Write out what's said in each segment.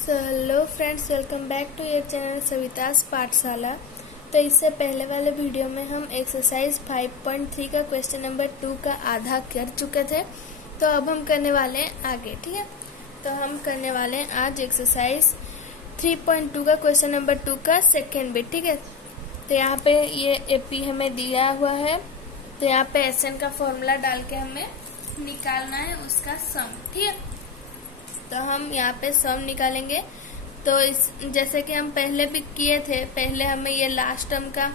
Hello friends, welcome back to your channel Savita's Pathshala. तो इससे पहले वाले वीडियो में हम एक्सरसाइज 5.3 का क्वेश्चन नंबर 2 का आधा कर चुके थे। तो अब हम करने वाले हैं आगे, ठीक है। तो हम करने वाले हैं आज एक्सरसाइज 3.2 का क्वेश्चन नंबर 2 का सेकेंड बिट, ठीक है। तो यहाँ पे ये एपी हमें दिया हुआ है, तो यहाँ पे एसएन का फॉर्मूला डाल के हमें निकालना है उसका सम, ठीक है। तो हम यहाँ पे सम निकालेंगे। तो इस जैसे कि हम पहले भी किए थे, पहले हमें ये लास्ट टर्म का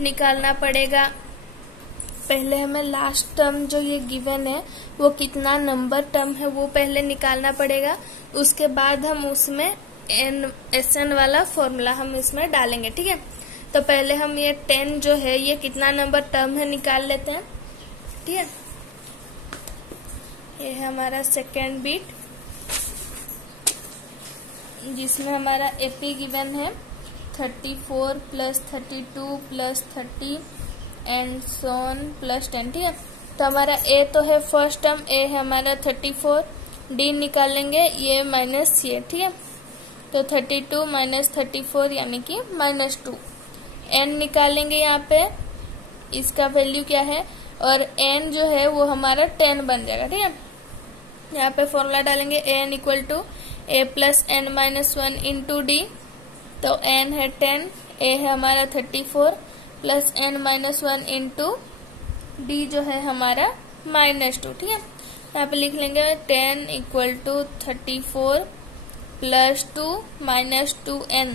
निकालना पड़ेगा। पहले हमें लास्ट टर्म जो ये गिवन है वो कितना नंबर टर्म है वो पहले निकालना पड़ेगा। उसके बाद हम उसमें एसएन वाला फॉर्मूला हम इसमें डालेंगे, ठीक है। तो पहले हम ये 10 जो है ये कितना नंबर टर्म है निकाल लेते हैं, ठीक है। ये है हमारा सेकेंड बिट जिसमें हमारा एपी गिवन है 34 plus 32 plus 30 and Son plus 10, ठीक है। तो हमारा ए तो है फर्स्ट टर्म, ए है हमारा 34, डी निकालेंगे ये माइनस ये, ठीक है। तो 32 माइनस 34 यानी कि -2। एन निकालेंगे यहाँ पे, इसका वैल्यू क्या है, और एन जो है वो हमारा 10 बन जाएगा, ठीक है। यहाँ पे फॉर्मूला डालेंगे N equal to A plus N minus 1 into D. तो एन है 10, ए है हमारा 34 plus N minus 1 into D जो है हमारा -2, ठीक है। यहाँ पे लिख लेंगे 10 equal to 34 plus 2 minus 2n।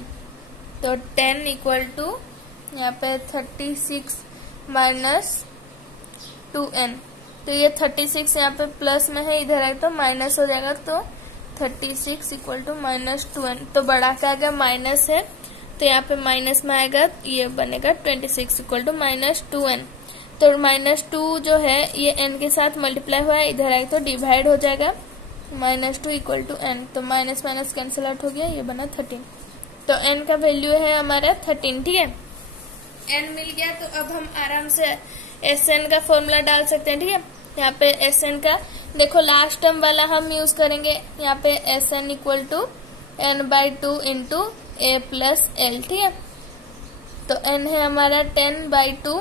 तो 10 इक्वल टू यहाँ पे 36 माइनस 2n। तो ये 36 यहाँ पे प्लस में है, इधर आए तो माइनस हो जाएगा। तो 36 इक्वल टू -2n। तो बड़ा का अगर माइनस है तो यहाँ पे माइनस में आएगा, ये बनेगा 26 इक्वल टू -2n। तो -2 जो है ये n के साथ मल्टीप्लाई हुआ है, इधर आए तो डिवाइड हो जाएगा, -2 इक्वल टू n। तो माइनस माइनस कैंसिल आउट हो गया, ये बना 13। तो n का वैल्यू है हमारा 13, ठीक है। n मिल गया तो अब हम आराम से एसएन का फॉर्मूला डाल सकते हैं, ठीक है। यहाँ पे एसएन का देखो लास्ट टर्म वाला हम यूज करेंगे। यहाँ पे S N equal to n/2 into A plus L, ठीक है। तो n है हमारा 10/2,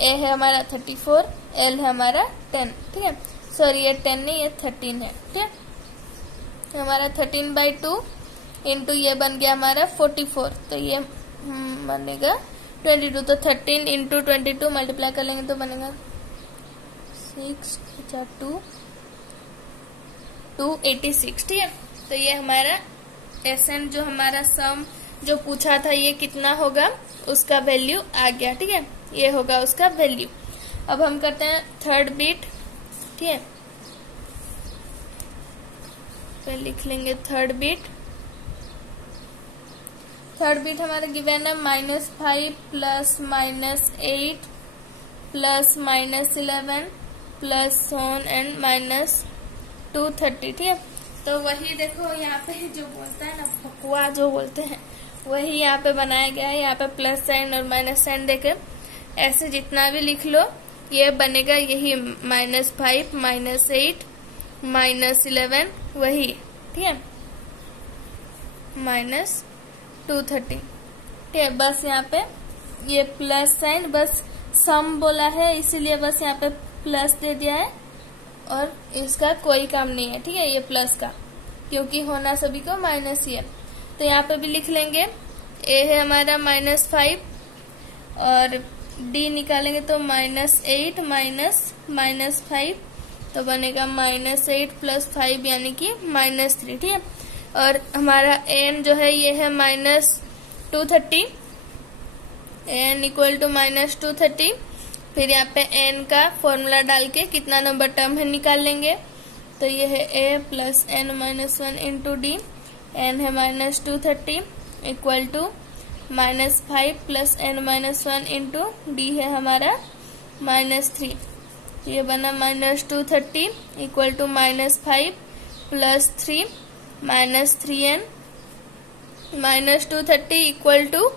ए है हमारा 34, एल है हमारा 10, ठीक है। सॉरी ये 10 नहीं, ये 13 है, ठीक है। हमारा 13/2 इंटू ये बन गया हमारा 44, तो ये बनेगा 22। तो 13 इंटू 22 मल्टीप्लाई कर लेंगे तो बनेगा 6 286, ठीक है। तो ये हमारा एसएन जो हमारा सम जो पूछा था ये कितना होगा उसका वैल्यू आ गया, ठीक है। ये होगा उसका वैल्यू। अब हम करते हैं थर्ड बिट, ठीक है। फिर लिख लेंगे थर्ड बिट। थर्ड बिट हमारा गिवन है -5 plus -8 plus -11 plus so on and -230, ठीक है। तो वही देखो यहाँ पे जो बोलता है ना फकुआ जो बोलते हैं वही यहाँ पे बनाया गया है। यहाँ पे प्लस साइन और माइनस साइन देकर ऐसे जितना भी लिख लो ये बनेगा यही -5 -8 -11 वही, ठीक है, -230, ठीक है। बस यहाँ पे ये प्लस साइन बस सम बोला है इसीलिए बस यहाँ पे प्लस दे दिया है और इसका कोई काम नहीं है, ठीक है, ये प्लस का, क्योंकि होना सभी को माइनस ही है। तो यहाँ पे भी लिख लेंगे ए है हमारा -5 और डी निकालेंगे तो -8 माइनस 5 तो बनेगा -8 प्लस 5 यानी कि -3, ठीक है। और हमारा एन जो है ये है -230, एन इक्वल टू -230। फिर यहाँ पे एन का फॉर्मूला डाल के कितना नंबर टर्म है निकाल लेंगे। तो ये है a plus N minus 1 into d, n है -230 equal to -5 plus N minus 1 into d है हमारा -3। ये बना -230 equal to -5 plus 3 -3n -230 equal to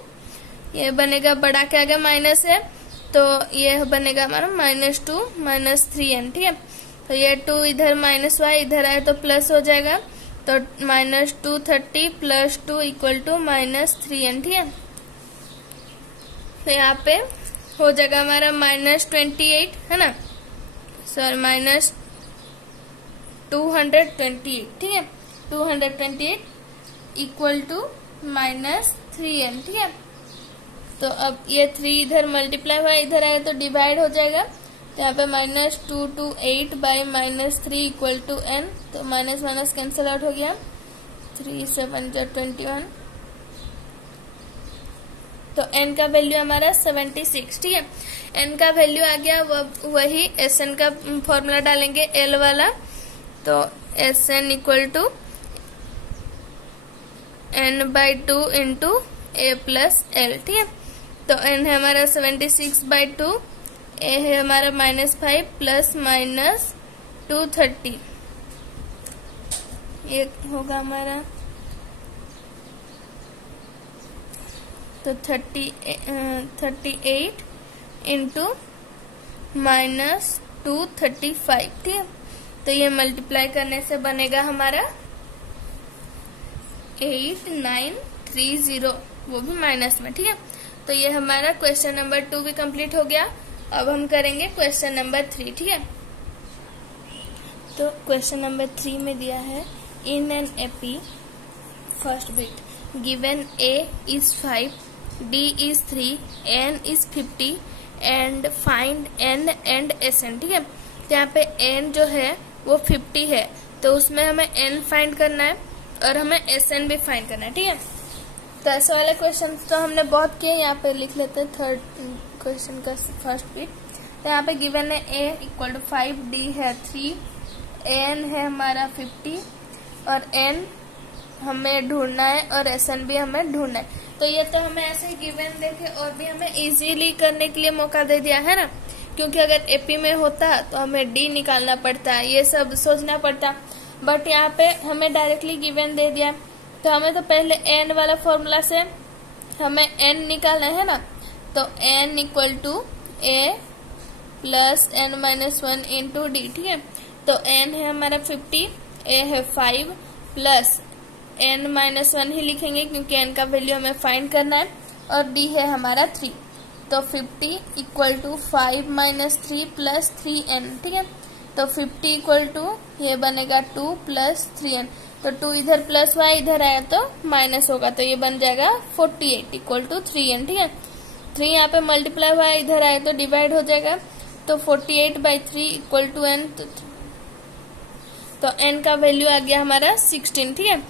ये बनेगा बड़ा के आगे माइनस है तो ये बनेगा हमारा -2 -3n, ठीक है। तो ये 2 इधर -y इधर आए तो प्लस हो जाएगा। तो -230 + 2 = -3n, ठीक है। तो यहाँ पे हो जाएगा हमारा -28, है ना, सॉरी -228, ठीक है। 228 = -3n, ठीक है। तो अब ये 3 इधर मल्टीप्लाई हुआ, इधर आएगा तो डिवाइड हो जाएगा। तो यहाँ पे -228 / -3 = n, तो माइनस माइनस कैंसिल आउट हो गया। 3 7 21, तो n का वैल्यू हमारा 76, ठीक है। n का वैल्यू आ गया, वही Sn का फॉर्मूला डालेंगे L वाला, तो Sn = n/2 × a + L, ठीक है। तो n है हमारा 76/2, a है हमारा -5 ± 230, ये होगा हमारा तो 38 × -235, ठीक है। तो ये मल्टीप्लाई करने से बनेगा हमारा 8930, वो भी माइनस में, ठीक है। तो ये हमारा क्वेश्चन नंबर 2 भी कंप्लीट हो गया। अब हम करेंगे क्वेश्चन नंबर 3, ठीक है। तो क्वेश्चन नंबर 3 में दिया है, in an AP first bit given a is 5, d is 3, n is 50 and find n and Sn, ठीक है। तो यहाँ पे n जो है वो 50 है, तो उसमें हमें n फाइंड करना है और हमें Sn भी फाइंड करना है, ठीक है। तो ऐसे वाले क्वेश्चन तो हमने बहुत किए, यहाँ पे लिख लेते हैं थर्ड क्वेश्चन का फर्स्ट बिट। तो यहाँ पे गिवन है a = 5, d है 3, n है हमारा 50 और n हमें ढूंढना है और Sn भी हमें ढूंढना है। तो ये तो हमें ऐसे ही गिवन देके और भी हमें इजीली करने के लिए मौका दे दिया है ना, क्योंकि अगर एपी में होता तो हमें डी निकालना पड़ता, ये सब सोचना पड़ता, बट यहाँ पे हमें डायरेक्टली गिवन दे दिया। तो हमें तो पहले n वाला फॉर्मूला से हमें n निकालना है ना, तो n = a + n-1 × d, ठीक है। तो n है हमारा 50, a है 5 प्लस n-1 ही लिखेंगे क्योंकि n का वैल्यू हमें फाइंड करना है, और d है हमारा 3। तो 50 = 5 - 3 + 3n, ठीक है। तो 50 = ये बनेगा 2 + 3n, तो 2 इधर प्लस हुआ, इधर आया तो माइनस होगा, तो ये बन जाएगा 48 = 3n, ठीक है। 3 यहाँ पे मल्टीप्लाई हुआ, इधर आया तो डिवाइड हो जाएगा, तो 48/3 = n, तो n का वैल्यू आ गया हमारा 16, ठीक है।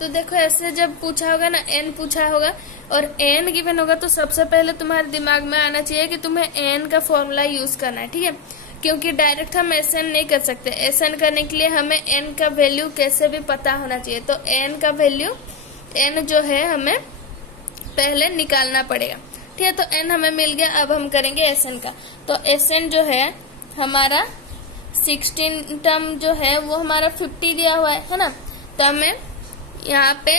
तो देखो ऐसे जब पूछा होगा ना, n पूछा होगा और n गिवन होगा, तो सबसे पहले तुम्हारे दिमाग में आना चाहिए कि तुम्हें n का फॉर्मूला यूज करना है, ठीक है। क्योंकि डायरेक्ट हम Sn नहीं कर सकते, Sn करने के लिए हमें n का वैल्यू कैसे भी पता होना चाहिए। तो n का वैल्यू, n जो है हमें पहले निकालना पड़ेगा, ठीक है। तो n हमें मिल गया, अब हम करेंगे Sn का। तो Sn जो है हमारा 16 टर्म जो है वो हमारा 50 दिया हुआ है ना। तो हमें यहाँ पे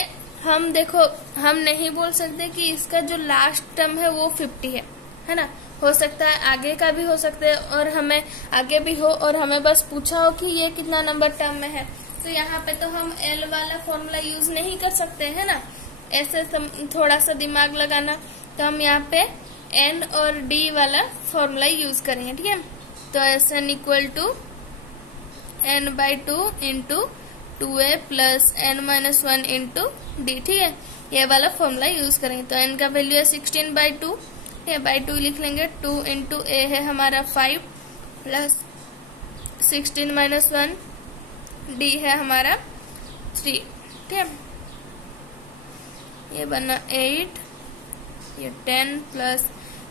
हम देखो, हम नहीं बोल सकते कि इसका जो लास्ट टर्म है वो 50 है ना, हो सकता है आगे का भी हो सकता है और हमें आगे भी हो, और हमें बस पूछा हो कि ये कितना नंबर टर्म में है। तो यहाँ पे तो हम L वाला फॉर्मूला यूज नहीं कर सकते है ना, ऐसे थोड़ा सा दिमाग लगाना। तो हम यहाँ पे N और D वाला फॉर्मूला यूज करेंगे, ठीक है। तो Sn = n/2 × 2a + n-1 × d, ठीक है। ये वाला फॉर्मूला यूज करेंगे। तो n का वैल्यू है 16/2, ये /2 लिख लेंगे। 2 × a है हमारा 5 प्लस 16 - 1 d है हमारा 3, ठीक है। ये बना 8, ये 10 प्लस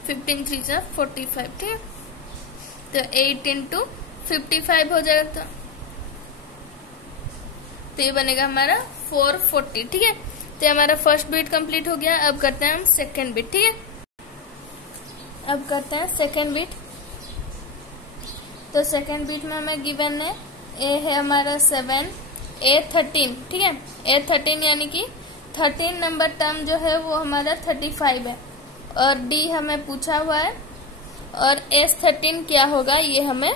15 3 × 45, ठीक है। तो 8 × 55 हो जाएगा, तो ये बनेगा हमारा 440, ठीक है। तो हमारा फर्स्ट बिट कंप्लीट हो गया। अब करते हैं हम सेकेंड बिट, ठीक है। अब करते हैं सेकेंड बिट। तो सेकेंड बिट में हमें गिवन है a है हमारा 7, a 13, ठीक है। a 13 यानी कि 13 नंबर टर्म जो है वो हमारा 35 है, और d हमें पूछा हुआ है, और S13 क्या होगा ये हमें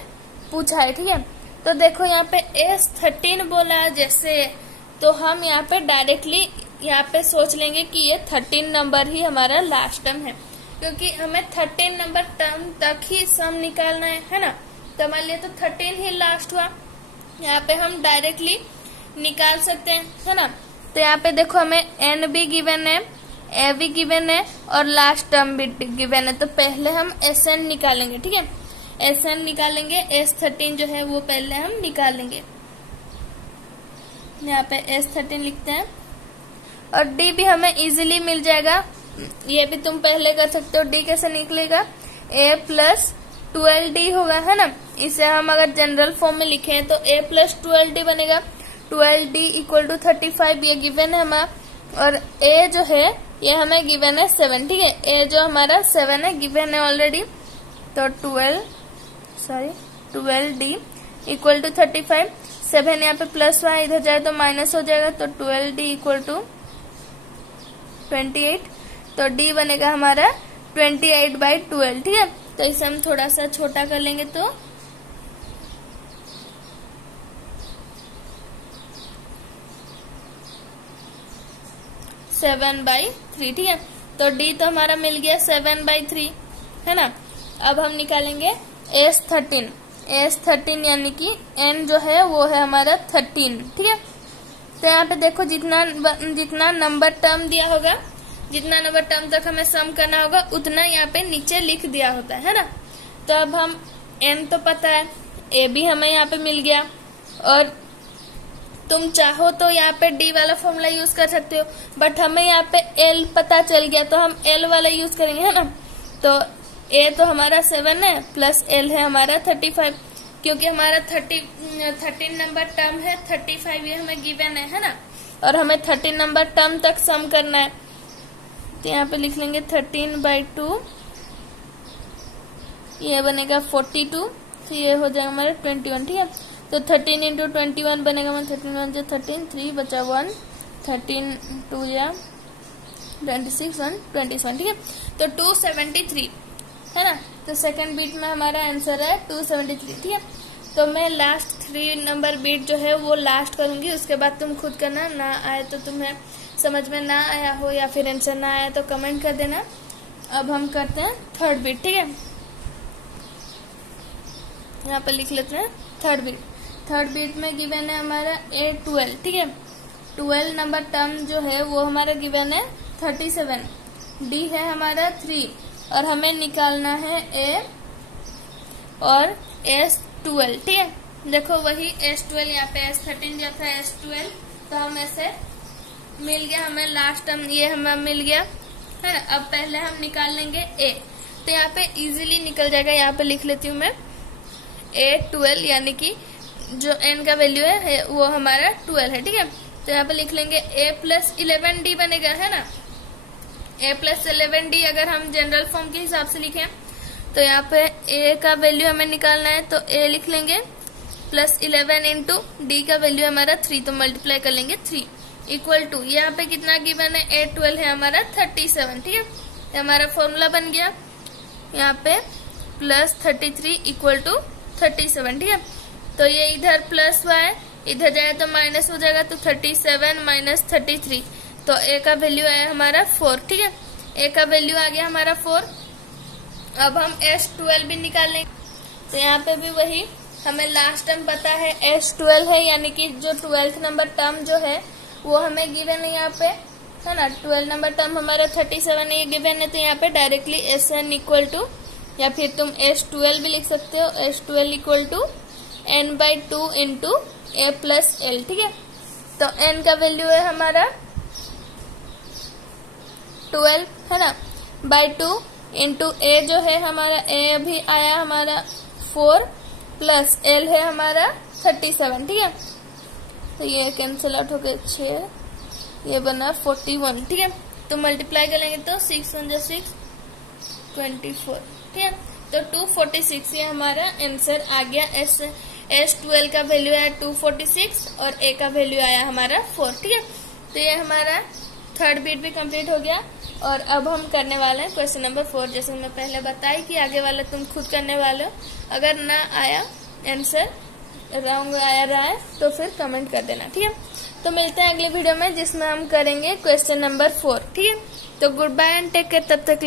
पूछा है, ठीक है। तो देखो यहाँ पे S13 बोला, जैसे तो हम यहाँ पे डायरेक्टली यहाँ पे सोच लेंगे कि ये 13 नंबर ही हमारा लास्ट टर्म है, क्योंकि हमें 13 नंबर टर्म तक ही सम निकालना है ना। तो हमारे लिए तो 13 ही लास्ट हुआ, यहाँ पे हम डायरेक्टली निकाल सकते हैं, है ना। तो यहाँ पे देखो हमें n भी गिवन है, a भी गिवन है और लास्ट टर्म भी गिवन है। तो पहले हम Sn निकालेंगे, ठीक है। Sn निकालेंगे, S13 जो है वो पहले हम निकालेंगे। यहाँ पे S13 लिखते हैं और D भी हमें इजीली मिल जाएगा, ये भी तुम पहले कर सकते हो। D कैसे निकलेगा, A प्लस 12D होगा, है ना। इसे हम अगर जनरल फॉर्म में लिखे तो A प्लस 12D बनेगा। 12D इक्वल टू 35 ये गिवन है हमारा, और A जो है ये हमें गिवन है 7, ठीक है। A जो हमारा 7 है, गिवन है ऑलरेडी। तो 12D इक्वल टू 35, 7 यहाँ पे प्लस हुआ, इधर जाए तो माइनस हो जाएगा। तो 12D इक्वल टू 28, तो D बनेगा हमारा 28/12, ठीक है। तो इसे हम थोड़ा सा छोटा कर लेंगे तो 7/3, ठीक है। तो D तो हमारा मिल गया 7/3, है ना। अब हम निकालेंगे S13 यानी कि N जो है वो है हमारा 13, ठीक है। तो यहाँ पे देखो जितना नंबर टर्म दिया होगा, जितना नंबर टर्म तक हमें सम करना होगा उतना यहाँ पे नीचे लिख दिया होता है ना। तो अब हम N तो पता है, A भी हमें यहाँ पे मिल गया, और तुम चाहो तो यहाँ पे D वाला फॉर्मूला यूज कर सकते हो, बट हमें यहाँ पे L पता चल गया तो हम L वाला यूज करेंगे, है ना। तो A तो हमारा 7 है प्लस L है हमारा 35, क्योंकि हमारा 13 नंबर टर्म है, 35 ये हमें गिवन है ना। और हमें 13 नंबर टर्म तक सम करना है, तो यहाँ पे लिख लेंगे 13/2, ये बनेगा 42, ये हो जाएगा हमारा 21, ठीक है। तो 13 इंटू 21 बनेगा हमारा 13 जो 13, 3 बचा 1, 13 2 या 26 1 27, ठीक है। तो 273 है ना। तो सेकंड बीट में हमारा आंसर है 273, ठीक है। तो मैं लास्ट 3 नंबर बीट जो है वो लास्ट करूंगी, उसके बाद तुम खुद करना। ना आए तो तुम्हें समझ में ना आया हो या फिर आंसर ना आया तो कमेंट कर देना। अब हम करते हैं थर्ड बीट, ठीक है। यहाँ पर लिख लेते हैं थर्ड बीट। थर्ड बीट में गिवन है हमारा A12, ठीक है। 12 नंबर टर्म जो है वो हमारा गिवन है 37, D है हमारा 3, और हमें निकालना है A और S12, ठीक है। देखो वही S12, यहाँ पे S13 जो था S12, तो हम ऐसे मिल गया हमें लास्ट टर्म, ये हमें मिल गया है ना। अब पहले हम निकाल लेंगे A, तो यहाँ पे इजीली निकल जाएगा। यहाँ पे लिख लेती हूँ मैं A12, यानी कि जो n का वैल्यू है वो हमारा 12 है, ठीक है। तो यहाँ पे लिख लेंगे A प्लस 11D बनेगा, है ना। A प्लस 11D अगर हम जनरल फॉर्म के हिसाब से लिखें तो यहाँ पे A का वैल्यू हमें निकालना है, तो A लिख लेंगे प्लस 11 इंटू D का वैल्यू हमारा 3, तो मल्टीप्लाई कर लेंगे 3 इक्वल टू, यहाँ पे कितना गिवन है A12 है हमारा 37, ठीक है। ये हमारा फॉर्मूला बन गया, यहाँ पे प्लस 33 इक्वल टू 37, ठीक है। तो ये इधर प्लस हुआ है, इधर जाए तो माइनस हो जाएगा, तो 37 माइनस 33, तो A का वैल्यू आया हमारा 4, ठीक है। A का वैल्यू आ गया हमारा 4। अब हम S12 भी निकालेंगे, तो यहाँ पे भी वही हमें लास्ट टर्म पता है S12 है, यानी कि जो 12th नंबर टर्म जो है वो हमें गिवन है यहाँ पे, है ना। 12 नंबर टर्म हमारा 37 है, ये गिवन है, तो यहाँ पे डायरेक्टली Sn इक्वल टू, या फिर तुम S12 भी लिख सकते हो, S12 equal to n/2 into A plus L, ठीक है। तो n का वैल्यू है हमारा 12, है ना, /2 इंटू A जो है हमारा A अभी आया हमारा 4 प्लस L है हमारा 37, ठीक है। तो ये कैंसिल आउट हो गया 6, ये बना 41, ठीक है। तो मल्टीप्लाई करेंगे तो 6 1 जा 6 24, ठीक है। तो 246 ये हमारा आंसर आ गया। S12 का वैल्यू आया 246 और A का वैल्यू आया हमारा 4, ठीक है। तो ये हमारा थर्ड बीट भी कंप्लीट हो गया, और अब हम करने वाले हैं क्वेश्चन नंबर 4। जैसे मैं पहले बताई कि आगे वाला तुम खुद करने वाले हो, अगर ना आया आंसर रॉन्ग आया रहा है तो फिर कमेंट कर देना, ठीक है। तो मिलते हैं अगले वीडियो में जिसमें हम करेंगे क्वेश्चन नंबर 4। ठीक है, तो goodbye and take care तब तक।